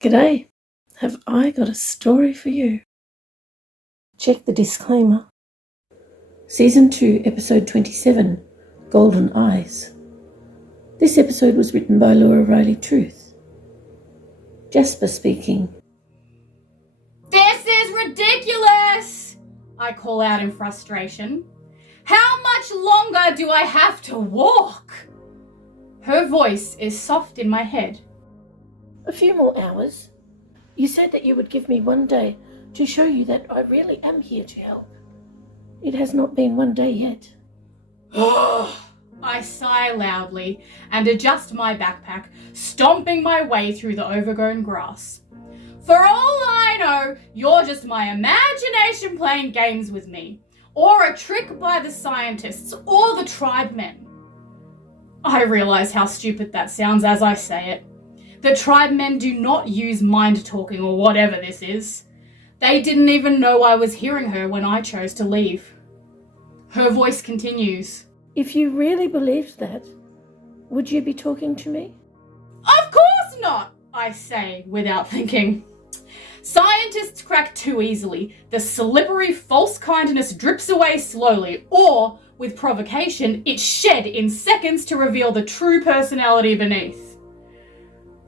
G'day, have I got a story for you? Check the disclaimer. Season 2, Episode 27, Golden Eyes. This episode was written by Laura Reily Truth. Jasper speaking. This is ridiculous! I call out in frustration. How much longer do I have to walk? Her voice is soft in my head. A few more hours. You said that you would give me one day to show you that I really am here to help. It has not been one day yet. I sigh loudly and adjust my backpack, stomping my way through the overgrown grass. For all I know, you're just my imagination playing games with me, or a trick by the scientists or the tribe men. I realize how stupid that sounds as I say it. The tribe men do not use mind talking or whatever this is. They didn't even know I was hearing her when I chose to leave. Her voice continues. If you really believed that, would you be talking to me? Of course not, I say without thinking. Scientists crack too easily. The slippery false kindness drips away slowly, or, with provocation, it's shed in seconds to reveal the true personality beneath.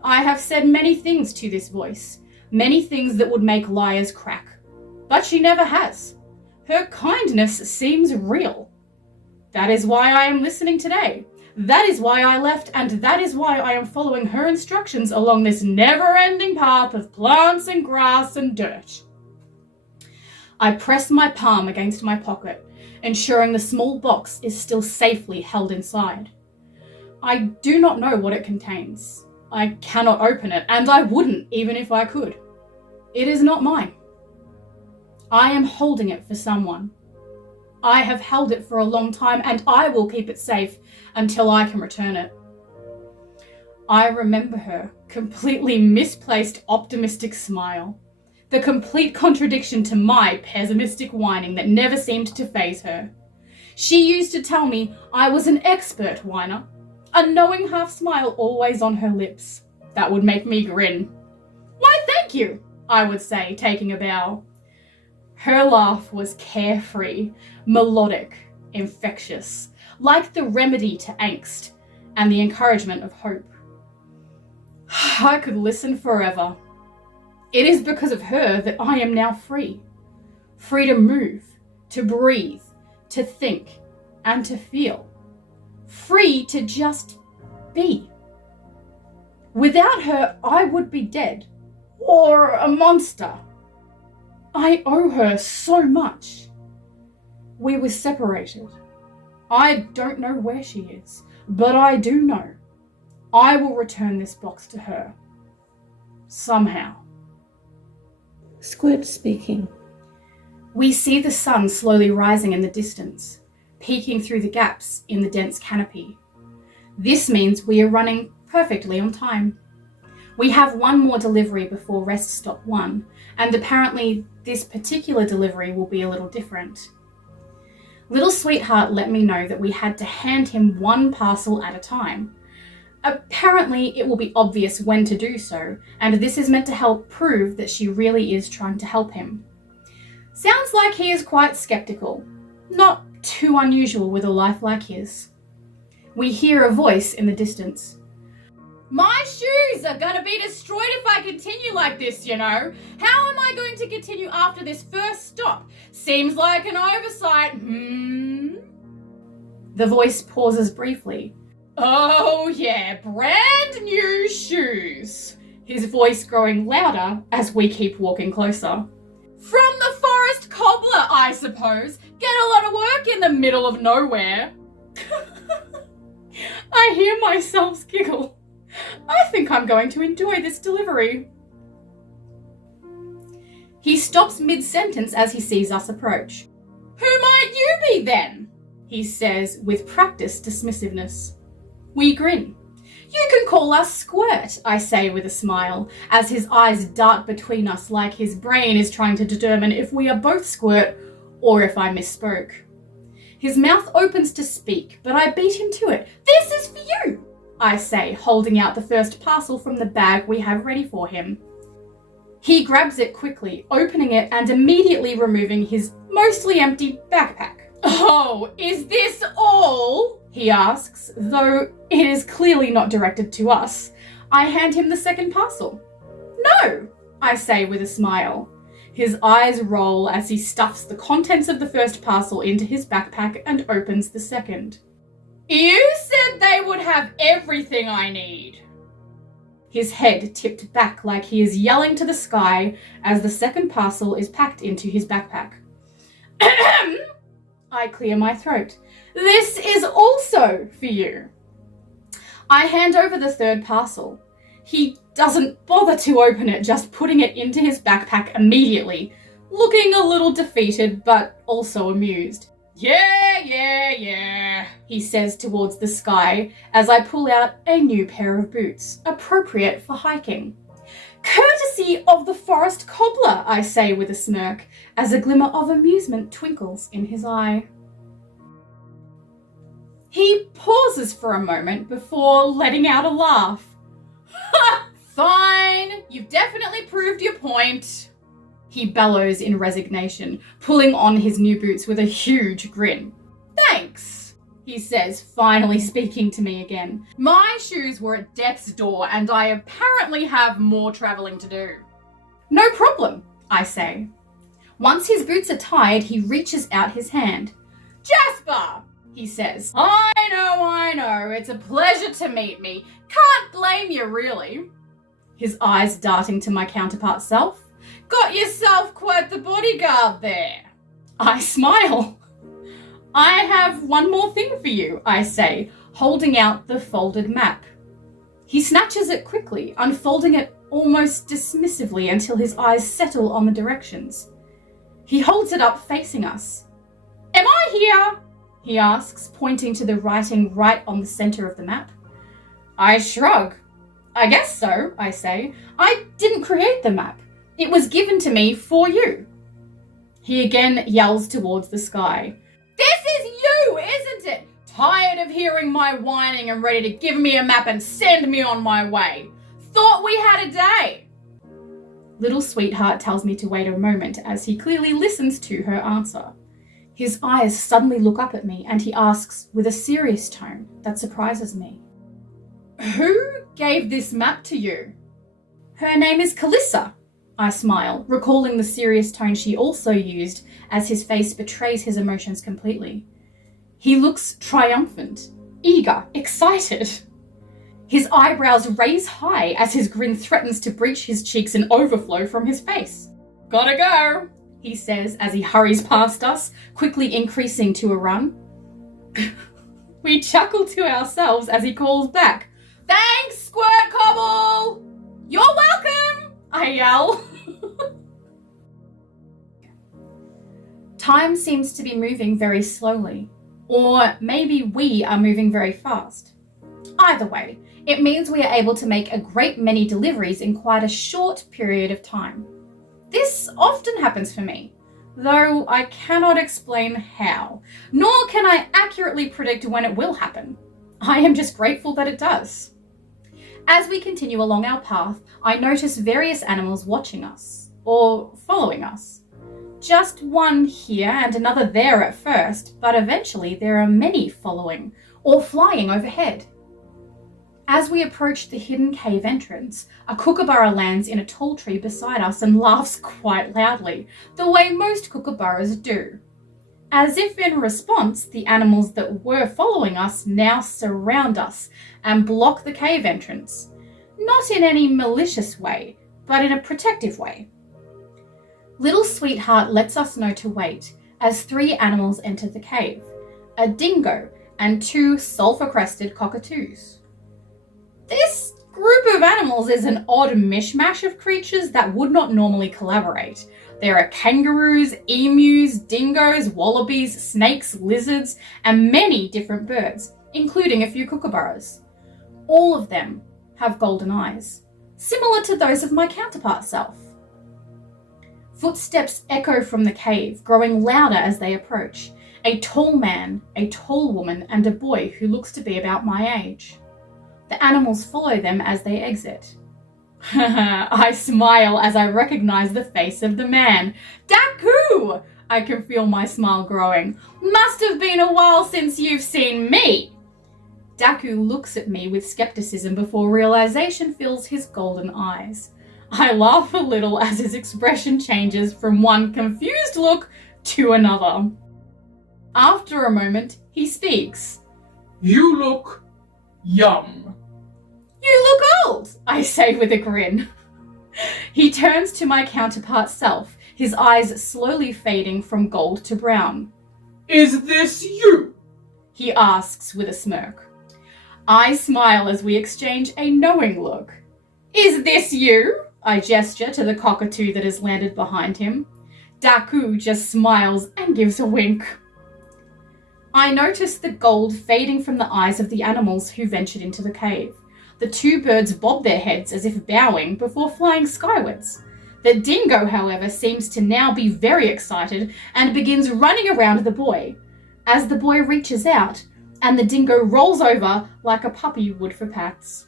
I have said many things to this voice, many things that would make liars crack, but she never has. Her kindness seems real. That is why I am listening today. That is why I left, and that is why I am following her instructions along this never-ending path of plants and grass and dirt. I press my palm against my pocket, ensuring the small box is still safely held inside. I do not know what it contains. I cannot open it, and I wouldn't even if I could. It is not mine. I am holding it for someone. I have held it for a long time, and I will keep it safe until I can return it. I remember her completely misplaced optimistic smile, the complete contradiction to my pessimistic whining that never seemed to faze her. She used to tell me I was an expert whiner, a knowing half smile always on her lips. That would make me grin. Why, thank you, I would say, taking a bow. Her laugh was carefree, melodic, infectious, like the remedy to angst and the encouragement of hope. I could listen forever. It is because of her that I am now free. Free to move, to breathe, to think, and to feel. Free to just be. Without her, I would be dead, or a monster. I owe her so much. We were separated. I don't know where she is, but I do know. I will return this box to her. Somehow. Squirt speaking. We see the sun slowly rising in the distance, peeking through the gaps in the dense canopy. This means we are running perfectly on time. We have one more delivery before rest stop 1, and apparently this particular delivery will be a little different. Little sweetheart let me know that we had to hand him one parcel at a time. Apparently it will be obvious when to do so, and this is meant to help prove that she really is trying to help him. Sounds like he is quite skeptical. Not too unusual with a life like his. We hear a voice in the distance. My shoes are gonna be destroyed if I continue like this, you know. How am I going to continue after this first stop? Seems like an oversight, The voice pauses briefly. Oh yeah, brand new shoes. His voice growing louder as we keep walking closer. From the forest cobbler, I suppose. Get a lot of work in the middle of nowhere. I hear myself giggle. I think I'm going to enjoy this delivery. He stops mid-sentence as he sees us approach. Who might you be then? He says with practiced dismissiveness. We grin. You can call us Squirt, I say with a smile, as his eyes dart between us like his brain is trying to determine if we are both Squirt or if I misspoke. His mouth opens to speak, but I beat him to it. This is for you, I say, holding out the first parcel from the bag we have ready for him. He grabs it quickly, opening it and immediately removing his mostly empty backpack. "Oh, is this all?" he asks, though it is clearly not directed to us. I hand him the second parcel. "No," I say with a smile. His eyes roll as he stuffs the contents of the first parcel into his backpack and opens the second. "You said they would have everything I need." His head tipped back like he is yelling to the sky as the second parcel is packed into his backpack. I clear my throat. "This is also for you." I hand over the third parcel. He doesn't bother to open it, just putting it into his backpack immediately, looking a little defeated but also amused. Yeah, he says towards the sky as I pull out a new pair of boots, appropriate for hiking. "Courtesy of the forest cobbler," I say with a smirk, as a glimmer of amusement twinkles in his eye. He pauses for a moment before letting out a laugh. "Fine, you've definitely proved your point," he bellows in resignation, pulling on his new boots with a huge grin. "Thanks," he says, finally speaking to me again. "My shoes were at death's door and I apparently have more travelling to do." "No problem," I say. Once his boots are tied, he reaches out his hand. "Jasper," he says. I know, it's a pleasure to meet me. Can't blame you, really." His eyes darting to my counterpart self. "Got yourself quite the bodyguard there." I smile. "I have one more thing for you," I say, holding out the folded map. He snatches it quickly, unfolding it almost dismissively until his eyes settle on the directions. He holds it up facing us. "Am I here?" he asks, pointing to the writing right on the center of the map. I shrug. "I guess so," I say. "I didn't create the map. It was given to me for you." He again yells towards the sky. "This is you, isn't it? Tired of hearing my whining and ready to give me a map and send me on my way. Thought we had a day." Little sweetheart tells me to wait a moment as he clearly listens to her answer. His eyes suddenly look up at me and he asks with a serious tone that surprises me. "Who gave this map to you?" "Her name is Calissa," I smile, recalling the serious tone she also used as his face betrays his emotions completely. He looks triumphant, eager, excited. His eyebrows raise high as his grin threatens to breach his cheeks and overflow from his face. "Gotta go," he says as he hurries past us, quickly increasing to a run. We chuckle to ourselves as he calls back. "Thanks, Squirt Cobble!" "You're welcome!" I yell. Time seems to be moving very slowly, or maybe we are moving very fast. Either way, it means we are able to make a great many deliveries in quite a short period of time. This often happens for me, though I cannot explain how, nor can I accurately predict when it will happen. I am just grateful that it does. As we continue along our path, I notice various animals watching us, or following us. Just one here and another there at first, but eventually there are many following, or flying overhead. As we approach the hidden cave entrance, a kookaburra lands in a tall tree beside us and laughs quite loudly, the way most kookaburras do. As if in response, the animals that were following us now surround us and block the cave entrance. Not in any malicious way, but in a protective way. Little Sweetheart lets us know to wait as 3 animals enter the cave, a dingo and 2 sulphur-crested cockatoos. This group of animals is an odd mishmash of creatures that would not normally collaborate. There are kangaroos, emus, dingoes, wallabies, snakes, lizards, and many different birds, including a few kookaburras. All of them have golden eyes, similar to those of my counterpart self. Footsteps echo from the cave, growing louder as they approach. A tall man, a tall woman, and a boy who looks to be about my age. The animals follow them as they exit. I smile as I recognize the face of the man. Daku! I can feel my smile growing. Must have been a while since you've seen me. Daku looks at me with skepticism before realization fills his golden eyes. I laugh a little as his expression changes from one confused look to another. After a moment, he speaks. You look young. You look old, I say with a grin. He turns to my counterpart self, his eyes slowly fading from gold to brown. Is this you? He asks with a smirk. I smile as we exchange a knowing look. Is this you? I gesture to the cockatoo that has landed behind him. Daku just smiles and gives a wink. I notice the gold fading from the eyes of the animals who ventured into the cave. The two birds bob their heads as if bowing before flying skywards. The dingo, however, seems to now be very excited and begins running around the boy. As the boy reaches out, and the dingo rolls over like a puppy would for pats.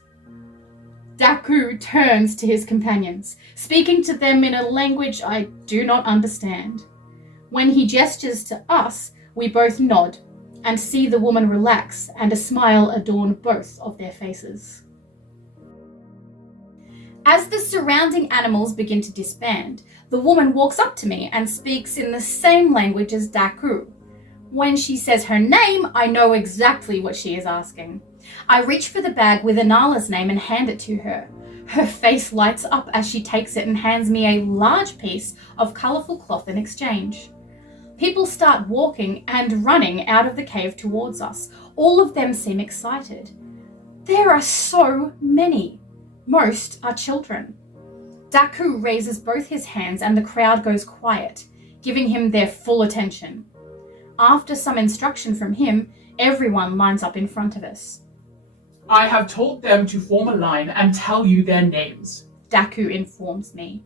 Daku turns to his companions, speaking to them in a language I do not understand. When he gestures to us, we both nod and see the woman relax and a smile adorn both of their faces. As the surrounding animals begin to disband, the woman walks up to me and speaks in the same language as Daku. When she says her name, I know exactly what she is asking. I reach for the bag with Anala's name and hand it to her. Her face lights up as she takes it and hands me a large piece of colourful cloth in exchange. People start walking and running out of the cave towards us. All of them seem excited. There are so many. Most are children. Daku raises both his hands and the crowd goes quiet, giving him their full attention. After some instruction from him, everyone lines up in front of us. I have told them to form a line and tell you their names. Daku informs me.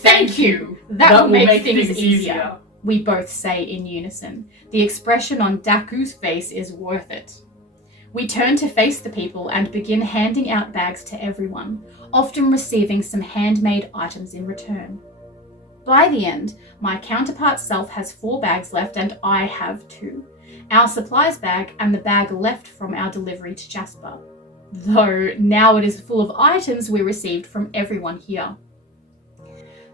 Thank you! That will make things easier. We both say in unison. The expression on Daku's face is worth it. We turn to face the people and begin handing out bags to everyone, often receiving some handmade items in return. By the end, my counterpart self has 4 bags left and I have 2. Our supplies bag and the bag left from our delivery to Jasper. Though now it is full of items we received from everyone here.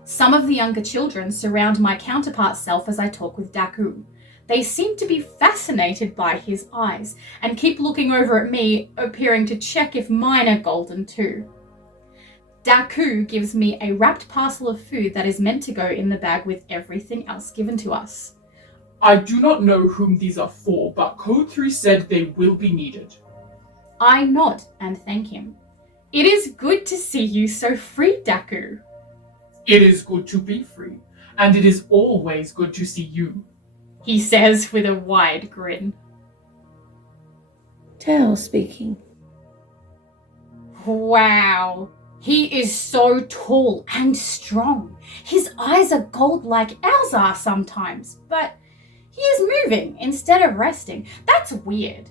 Some of the younger children surround my counterpart self as I talk with Daku. They seem to be fascinated by his eyes and keep looking over at me, appearing to check if mine are golden too. Daku gives me a wrapped parcel of food that is meant to go in the bag with everything else given to us. I do not know whom these are for, but Code 3 said they will be needed. I nod and thank him. It is good to see you so free, Daku. It is good to be free, and it is always good to see you, he says with a wide grin. Tao speaking. Wow. He is so tall and strong. His eyes are gold like ours are sometimes, but he is moving instead of resting. That's weird.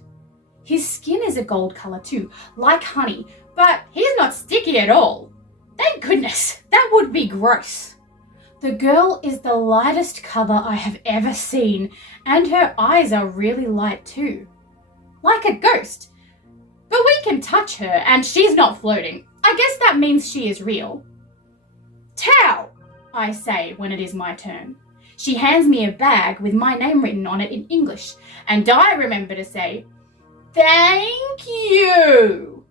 His skin is a gold colour too, like honey, but he's not sticky at all. Thank goodness, that would be gross. The girl is the lightest colour I have ever seen, and her eyes are really light too. Like a ghost. But we can touch her and she's not floating. I guess that means she is real. Tao, I say when it is my turn. She hands me a bag with my name written on it in English, and I remember to say, thank you.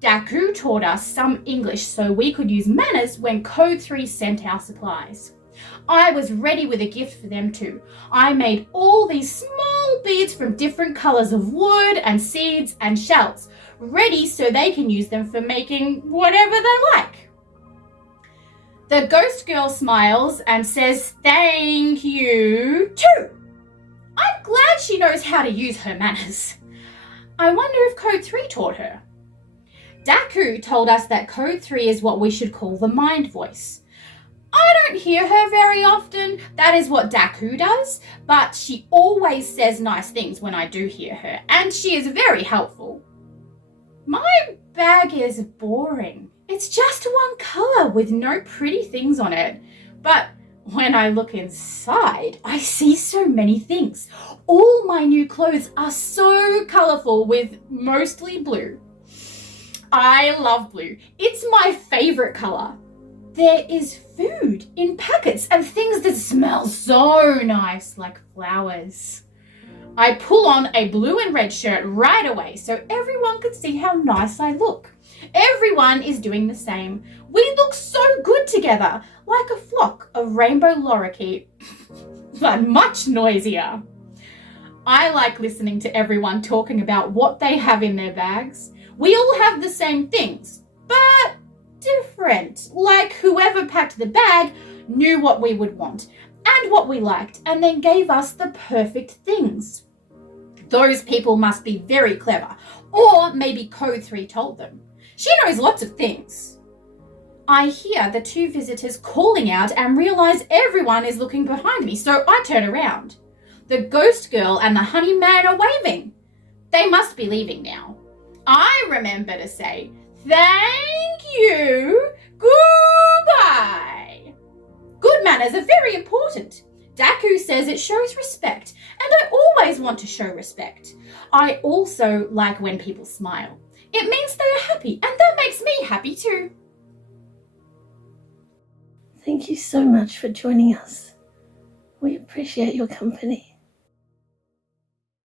Daku taught us some English so we could use manners when Code 3 sent our supplies. I was ready with a gift for them too. I made all these small beads from different colours of wood and seeds and shells, ready so they can use them for making whatever they like. The ghost girl smiles and says thank you too. I'm glad she knows how to use her manners. I wonder if Code 3 taught her. Daku told us that Code 3 is what we should call the mind voice. I don't hear her very often, that is what Daku does, but she always says nice things when I do hear her, and she is very helpful. My bag is boring, It's just one colour with no pretty things on it. But when I look inside, I see so many things. All my new clothes are so colourful with mostly blue. I love blue. It's my favourite colour. There is food in packets and things that smell so nice, like flowers. I pull on a blue and red shirt right away so everyone could see how nice I look. Everyone is doing the same. We look so good together, like a flock of rainbow lorikeet, but much noisier. I like listening to everyone talking about what they have in their bags. We all have the same things, but different. Like whoever packed the bag knew what we would want and what we liked and then gave us the perfect things. Those people must be very clever, or maybe Code 3 told them. She knows lots of things. I hear the two visitors calling out and realise everyone is looking behind me, so I turn around. The ghost girl and the honey man are waving. They must be leaving now. I remember to say, "Thank you, goodbye." Good manners are very important. Daku says it shows respect, and I always want to show respect. I also like when people smile. It means they are happy, and that makes me happy too. Thank you so much for joining us. We appreciate your company.